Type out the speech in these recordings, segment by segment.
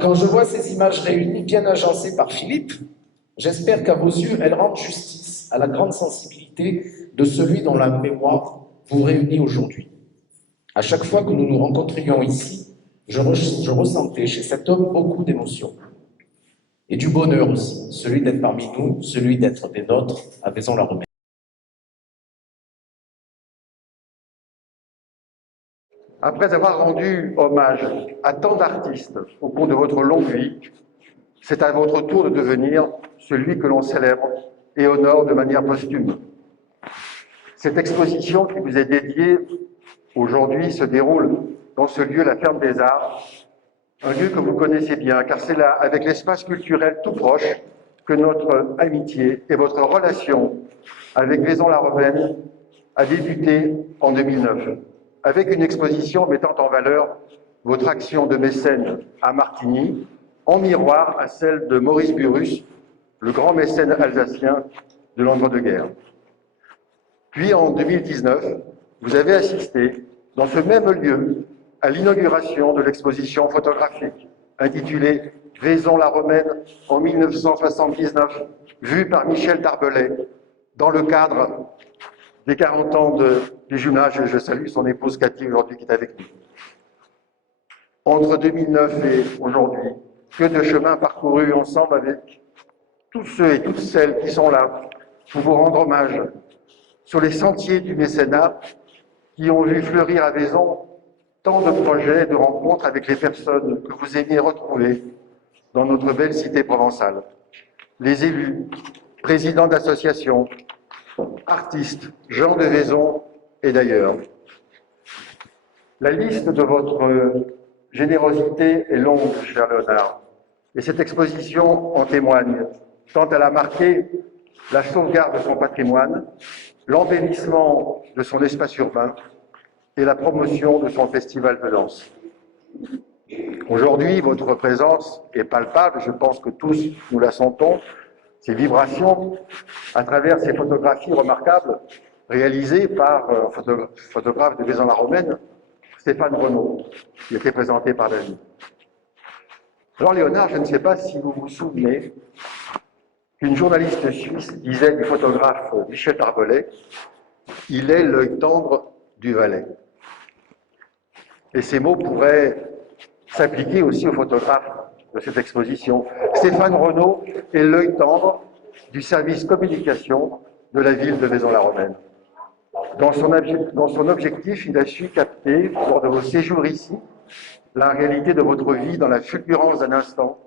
Quand je vois ces images réunies, bien agencées par Philippe, j'espère qu'à vos yeux, elles rendent justice à la grande sensibilité de celui dont la mémoire vous réunit aujourd'hui. À chaque fois que nous nous rencontrions ici, je ressentais chez cet homme beaucoup d'émotions. Et du bonheur aussi, celui d'être parmi nous, celui d'être des nôtres, à Vaison-la-Romaine. Après avoir rendu hommage à tant d'artistes au cours de votre longue vie, c'est à votre tour de devenir celui que l'on célèbre et honore de manière posthume. Cette exposition qui vous est dédiée aujourd'hui se déroule dans ce lieu, la Ferme des Arts, un lieu que vous connaissez bien, car c'est là, avec l'espace culturel tout proche, que notre amitié et votre relation avec Vaison-la-Romaine a débuté en 2009, avec une exposition mettant en valeur votre action de mécène à Martigny, en miroir à celle de Maurice Burrus, le grand mécène alsacien de l'entre-deux-guerres. Puis en 2019, vous avez assisté, dans ce même lieu, à l'inauguration de l'exposition photographique intitulée « Vaison-la-Romaine en 1979 », vue par Michel Darbelay, dans le cadre des 40 ans du jumelage. Je salue son épouse Cathy aujourd'hui qui est avec nous. Entre 2009 et aujourd'hui, que de chemin parcouru ensemble avec tous ceux et toutes celles qui sont là pour vous rendre hommage sur les sentiers du mécénat qui ont vu fleurir à Vaison tant de projets, de rencontres avec les personnes que vous aimiez retrouver dans notre belle cité provençale. Les élus, présidents d'associations, artistes, gens de Vaison et d'ailleurs. La liste de votre générosité est longue, cher Léonard, et cette exposition en témoigne, tant elle a marqué la sauvegarde de son patrimoine, l'embellissement de son espace urbain et la promotion de son festival de danse. Aujourd'hui, votre présence est palpable, je pense que tous nous la sentons, ces vibrations, à travers ces photographies remarquables réalisées par un photographe de Vaison-la-Romaine, Stéphane Renaud, qui était présenté par David. Alors Léonard, je ne sais pas si vous vous souvenez qu'une journaliste suisse disait du photographe Michel Darbelay, « Il est l'œil tendre du Valais ». Et ces mots pourraient s'appliquer aussi aux photographes de cette exposition. Stéphane Renaud est l'œil tendre du service communication de la ville de Vaison-la-Romaine. Dans son objectif, il a su capter, lors de vos séjours ici, la réalité de votre vie dans la fulgurance d'un instant,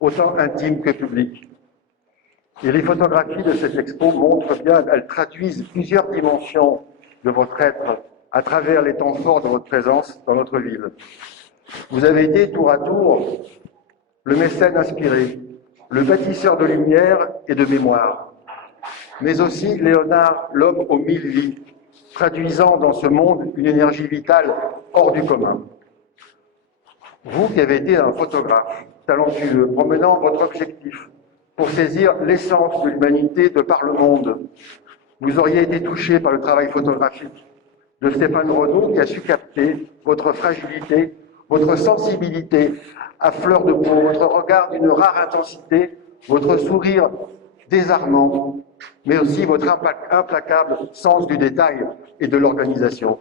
autant intime que public. Et les photographies de cette expo montrent bien, elles traduisent plusieurs dimensions de votre être à travers les temps forts de votre présence dans notre ville. Vous avez été tour à tour le mécène inspiré, le bâtisseur de lumière et de mémoire, mais aussi Léonard, l'homme aux 1000 vies, traduisant dans ce monde une énergie vitale hors du commun. Vous qui avez été un photographe talentueux, promenant votre objectif pour saisir l'essence de l'humanité de par le monde, vous auriez été touché par le travail photographique de Stéphane Renaud qui a su capter votre fragilité, votre sensibilité à fleur de peau, votre regard d'une rare intensité, votre sourire désarmant, mais aussi votre implacable sens du détail et de l'organisation.